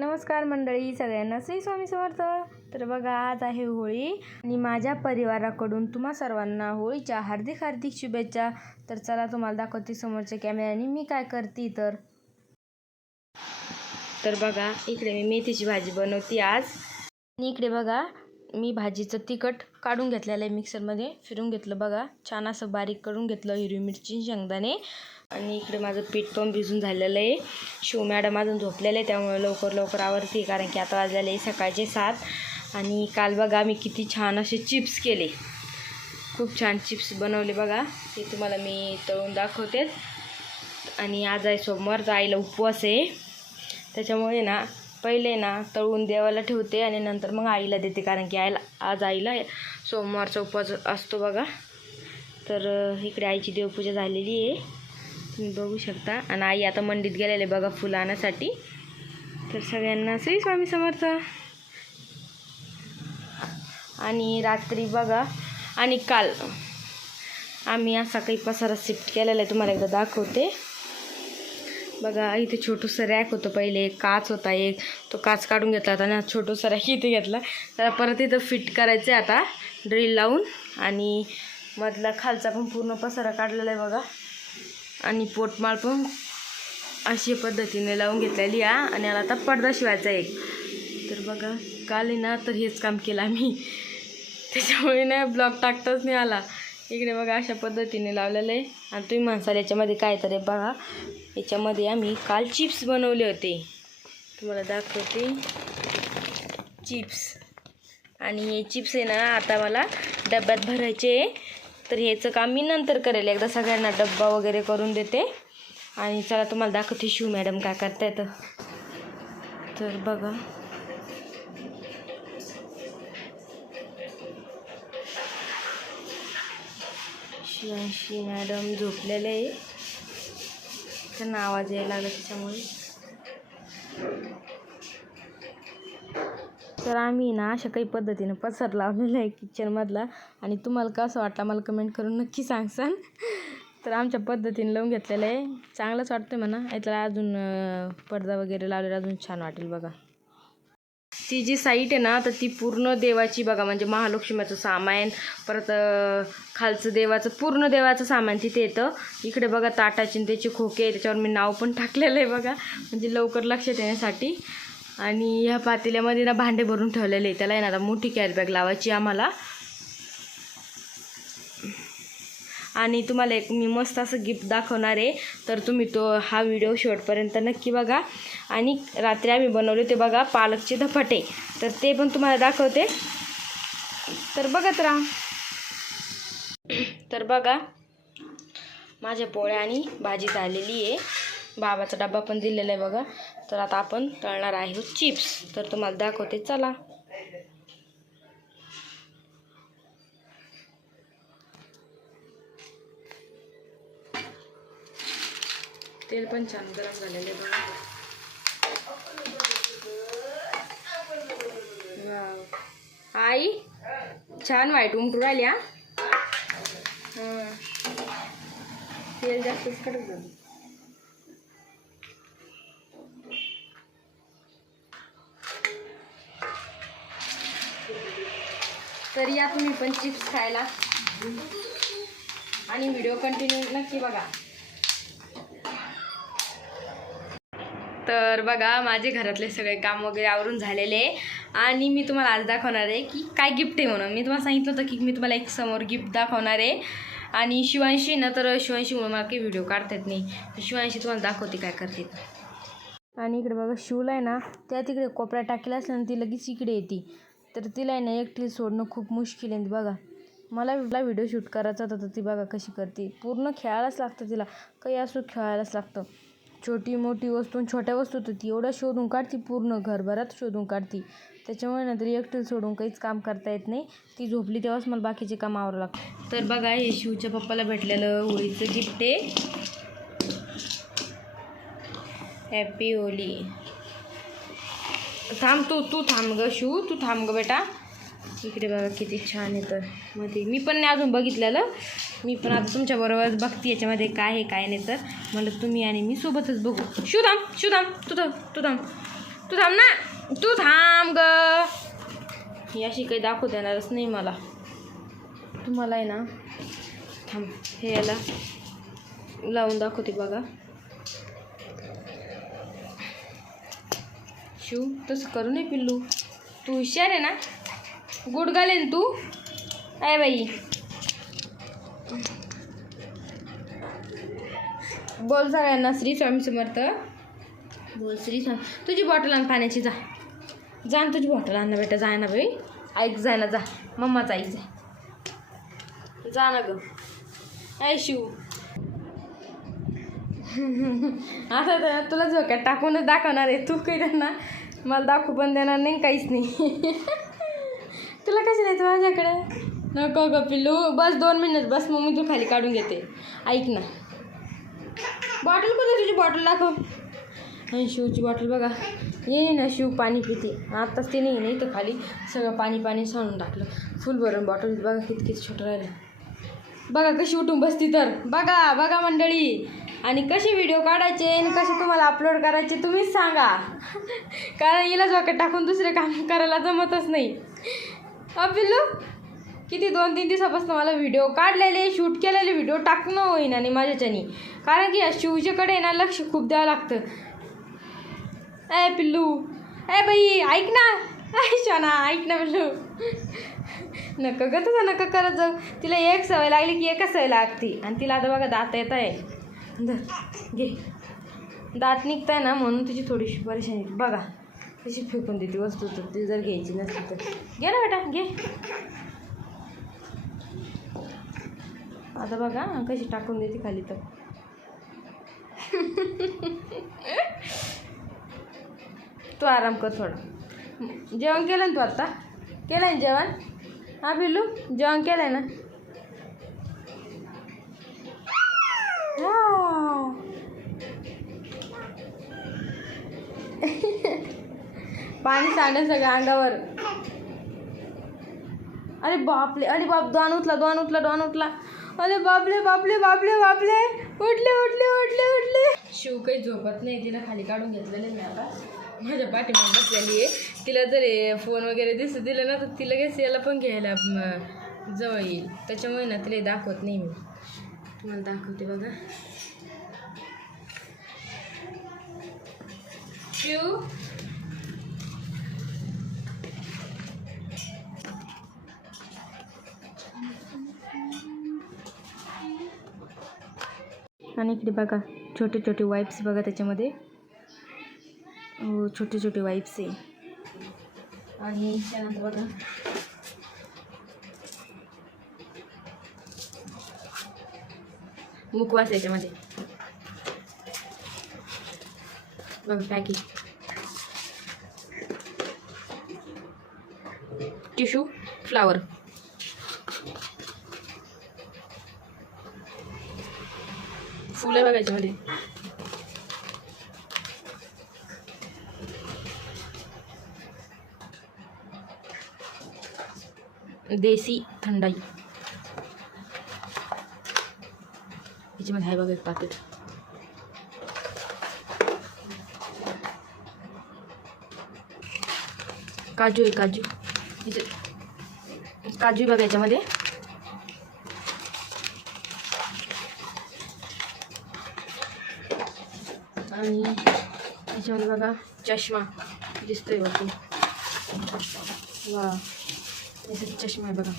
नमस्कार मंडळी, सगळ्यांना श्री स्वामी समर्थ. तर बघा, आज आहे होळी आणि माझ्या परिवाराकडून तुम्हा सर्वांना होळीच्या हार्दिक हार्दिक शुभेच्छा. तर चला तुम्हाला दाखवते समोरच्या कॅमेऱ्याने मी काय करते. तर बघा, इकडे मी मेथीची भाजी बनवते आज. आणि इकडे बघा, मी भाजीचं तिखट काढून घेतलेलं आहे, मिक्सरमध्ये फिरून घेतलं. बघा, छान असं बारीक करून घेतलं, हिरवी मिरची, शेंगदाणे. आणि इकडे माझं पीठ पण भिजून झालेलं आहे. शिव मॅडम अजून झोपलेलं आहे, त्यामुळे लवकर आवरते, कारण की आता वाजलेले सकाळचे 7. आणि काल बघा मी किती छान असे चिप्स केले, खूप छान चिप्स बनवले बघा. ते तुम्हाला मी तळून दाखवते. आणि आज आहे सोमवार, तर आईला उपवास आहे, त्याच्यामुळे ना पहिले ना तळून देवाला ठेवते आणि नंतर मग आईला देते, कारण की आज आईला सोमवारचा उपवास असतो बघा. तर इकडे आईची देवपूजा झालेली आहे, तुम्ही बघू शकता. आणि आई आता मंडीत गेलेले बघा फुलं आणण्यासाठी. तर सगळ्यांना श्री स्वामी समर्थ. आणि रात्री बघा, आणि काल आम्ही असा काही पसारा शिफ्ट केलेला आहे, तुम्हाला एकदा दाखवते बघा. इथे छोटंसं रॅक होतं, पहिले काच होता एक, तो काच काढून घेतला होता आणि छोटंसं रॅक इथे घेतला. तर परत इथं फिट करायचं आहे आता ड्रिल लावून. आणि मधला खालचा पण पूर्ण पसारा काढलेला आहे बघा. आणि पोटमाळ पण अशा पद्धतीने लावून घेतलेली आहे. आणि आता पडदा शिवायचा एक. तर बघा, काल ना तर हेच काम केलं आम्ही, त्याच्यामुळे ना ब्लॉग टाकताच नाही आला. इकडे बघा अशा पद्धतीने लावलेलं आहे. आणि तुम्ही म्हणसाल याच्यामध्ये काय, तर बघा, याच्यामध्ये आम्ही काल चिप्स बनवले होते, तुम्हाला दाखवते चिप्स. आणि हे चिप्स आहे ना आता मला डब्यात भरायचे. तर ह्याचं काम मी नंतर करेल, एकदा सगळ्यांना डब्बा वगैरे करून देते. आणि चला तुम्हाला दाखवते शिव मॅडम काय करतायत. तर बघा, शिवांशी मॅडम झोपलेले आहे, त्यांना आवाज यायला लागला त्याच्यामुळे. तर आम्ही ना अशा काही पद्धतीनं पसार लावलेला आहे किचनमधला. आणि तुम्हाला कसं वाटलं मला कमेंट करून नक्की सांगसान. तर आमच्या पद्धतीने लावून घेतलेलं आहे, चांगलंच वाटतं म्हणा. यातला अजून पडदा वगैरे लावलेला अजून छान वाटेल बघा. ती जी साईट आहे ना, तर ती पूर्ण देवाची बघा, म्हणजे महालक्ष्मीचं सामान, परत खालचं देवाचं, पूर्ण देवाचं सामान तिथे येतं. इकडे बघा ताटाची त्याचे खोके, त्याच्यावर मी नाव पण टाकलेलं आहे बघा, म्हणजे लवकर लक्षात येण्यासाठी. आणि ह्या पातेल्यामध्ये ना भांडे भरून ठेवलेले आहे, त्याला आहे ना आता मोठी कॅरी बॅग लावायची आम्हाला. आणि तुम्हाला एक मी मस्त असं गिफ्ट दाखवणार आहे, तर तुम्ही हा व्हिडिओ शेवटपर्यंत नक्की बघा. आणि रात्री आम्ही बनवले ते बघा पालकचे धपाटे, तर ते पण तुम्हाला दाखवते, तर बघत राहा. तर बघा, माझ्या पोळ्या आणि भाजी झालेली आहे, बाबाचा डब्बा पण दिलेला आहे बघा. तर आता आपण तळणार आहोत चिप्स, तर तुम्हाला दाखवते चला. तेल पण छान गरम झालेले बघा. आई छान वाईट उमटू राहिली. तेल जास्तच कडक झालं. तर या तुम्ही पण चिप्स खायला, आणि व्हिडिओ कंटिन्यू नक्की बघा. तर बघा, माझे घरातले सगळे काम वगैरे आवरून झालेले आहे. आणि मी तुम्हाला आज दाखवणार आहे की काय गिफ्ट आहे म्हणून. मी तुम्हाला सांगितलं होतं की मी तुम्हाला एक समोर गिफ्ट दाखवणार आहे. आणि शिवांशी ना, तर शिवांशीमुळे मला काही व्हिडिओ काढता येत नाही. शिवांशी तुम्हाला दाखवते काय करते. आणि इकडे बघा, शिवला आहे ना त्या तिकडे कोपऱ्यात टाकलेला असलं ना, ती लगेच इकडे येते. तर तिला आहे ना एकटी सोडणं खूप मुश्किल आहे बघा. मला व्हिडिओ शूट करायचा होता, तर ती बघा कशी करते. पूर्ण खेळायलाच लागतं तिला, काही असो खेळायलाच लागतं. छोटी मोठी वस्तू, छोट्या वस्तू तर ती एवढ्या शोधून काढती, पूर्ण घरभरात शोधून काढती. त्याच्यामुळे ना तरी एकटी सोडून काहीच काम करता येत नाही. ती झोपली तेव्हाच मला बाकीचे काम आवरावं लागतं. तर बघा, हे शिवच्या पप्पाला भेटलेलं होळीचं गिफ्ट आहे. Happy Holy. थांब तू थांब ग शिव, तू थांब ग बेटा. इकडे बघा किती छान येतं मध्ये. मी पण नाही अजून बघितलेलं, मी पण आता तुमच्याबरोबर बघते याच्यामध्ये काय आहे काय नाही. तर मला तुम्ही आणि मी सोबतच बघू. शुधाम तू थांब. तू थांब ना, तू थांब ग. ही अशी काही दाखवू देणारच नाही मला. तुम्हाला आहे ना, थांब हे याला लावून दाखवते बघा. शिव तसं करू नये पिल्लू, तू हुशार आहे ना, गुड घालेन तू. आहे बाई, बोल सगळ्यांना श्री स्वामी समर्थ. बोल श्री स्वामी. तुझी बॉटल आण पाण्याची, जा जा ना तुझी बॉटल आण ना बेटा, जाय ना बाई. ऐक, जाय ना, जा मम्माचं ऐक, जा ना ग. ऐ शिव आता तुला झोक्यात टाकूनच दाखवणार आहे. तू काही त्यांना मला दाखवू पण देणार नाही, काहीच नाही. तुला कशी द्यायचं माझ्याकडे. नको ग पिल्लू, बस 2 मिनिट बस, मग मी तू खाली काढून घेते. ऐक ना, बॉटल कुठे तुझी, बॉटल दाखव. आणि शिवची बॉटल बघा, ये ना शिव पाणी पिते. आत्ताच ते नाही तर खाली सगळं पाणी सांडून टाकलं. फुल भरून बॉटल बघा किती छोटं राहिलं. बघा कशी उठून बसती तर. बघा मंडळी. आणि कसे व्हिडिओ काढायचे आणि कसे तुम्हाला अपलोड करायचे तुम्हीच सांगा. कारण हिला झोक्यात टाकून दुसरे काम करायला जमतच नाही. पिल्लू किती 2-3 दिवसापासून मला व्हिडिओ काढलेले, शूट केलेले व्हिडिओ टाकणं होईना आणि माझ्याच्यानी. कारण की या शिवच्याकडे ना लक्ष खूप द्यावं लागतं. ए पिल्लू, ए बाई ऐक ना, शोना ऐक ना पिल्लू. नका ग तुझं नका करत जाऊ. तिला एक सवय लागली की एकच सवय लागते. आणि तिला आता बघा दात येत आहे. घे, दात निघत आहे ना, म्हणून तिची थोडीशी परेशानी. बघा कशी फेकून देते वस्तू, तर ती जर घ्यायची नसली तर. घे ना बेटा, घे. आता बघा कशी टाकून देते खाली तर. तू आराम कर थोडं. जेवण केलं ना तू आता? केलं आहे जेवण? हा पिल्लू, जेवण केलं आहे ना? पाणी सांडेल सगळं अंगावर. अरे बापले, अरे बाप, दोन उठला. अरे बापले, उठले. शिव काही झोपत नाही, तिला खाली काढून घेतलेलं मी आता. माझ्या पाठीमागे बसलेली आहे. तिला जर फोन वगैरे दिसू दिलं ना, तर तिला लगेच याला पण घ्यायला जवळ येईल. त्याच्यामुळे ना तिला दाखवत नाही मी. तुम्हाला दाखवते बघा. शिव आणि इकडे बघा छोटे वाईप्स बघा त्याच्यामध्ये. हो, छोटे वाईप्स आहे. आणि त्यानंतर बघा मुखवास याच्यामध्ये बघा. पॅकिंग टिश्यू, फ्लावर, फुलं बघा याच्यामध्ये. देसी थंडाई याच्यामध्ये आहे बघा एक पाकिट. काजू आहे, काजू बघा याच्यामध्ये. आणि याच्यामध्ये बघा चष्मा दिसतोय वरती. वा, चष्मा आहे बघा.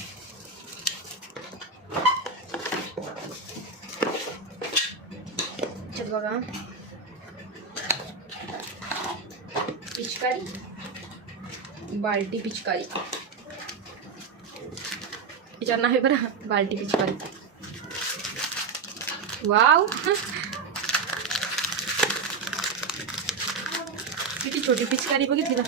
बघा पिचकारी, बाल्टी पिचकारी याच्यावर नाही बरं, बाल्टी पिचकारी. वाव, किती छोटी पिचकारी बघितली का.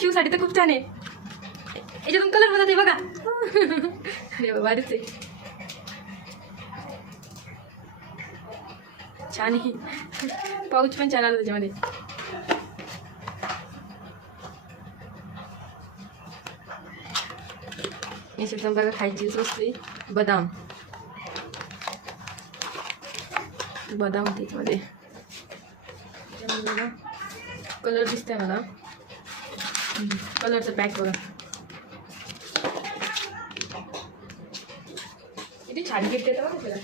शिवसाठी तर खूप छान आहे. याच्यातून कलर होता ते बघा. अरे बाबा, भारीच आहे, छान आहे. पाऊच पण छान आला त्याच्यामध्ये. याच्यातून बघा खायचीच वस्तू आहे. बदाम त्याच्यामध्ये. कलर दिसतंय मला. कलरचं पॅक बघा किती छान गिफ्ट येतं बघा त्याला.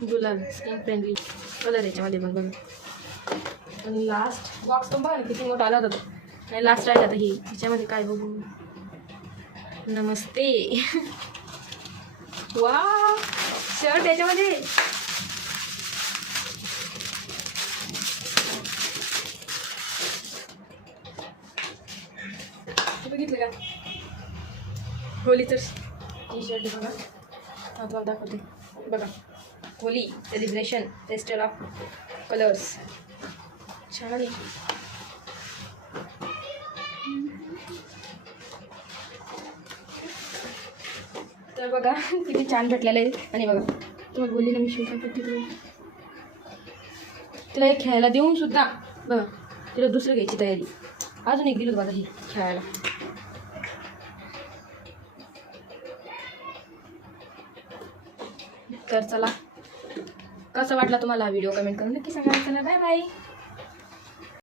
गुलाब स्किन फ्रेंडली कलर याच्यामध्ये पण बघा. आणि लास्ट बॉक्स पण बघा ना किती मोठा आला होता तो. आणि लास्ट राहिला तर ही ह्याच्यामध्ये काय बघू. नमस्ते. वा शर्ट याच्यामध्ये. बघितलं का होलीचं टी शर्ट बघा. तुम्हाला दाखवते बघा. Holy celebration festival of colours. छान आहे. तर बघा किती छान भेटलेलं आहे. आणि बघा तुम्हाला बोलली ना मी शिवता करते तिला एक खेळायला देऊन सुद्धा बघा तिला दुसरं घ्यायची तयारी. अजून एक दिलं बघा ही खेळायला. तर चला कसा वाटला तुम्हाला हा व्हिडिओ कमेंट करून नक्की सांगा. चला बाय बाय.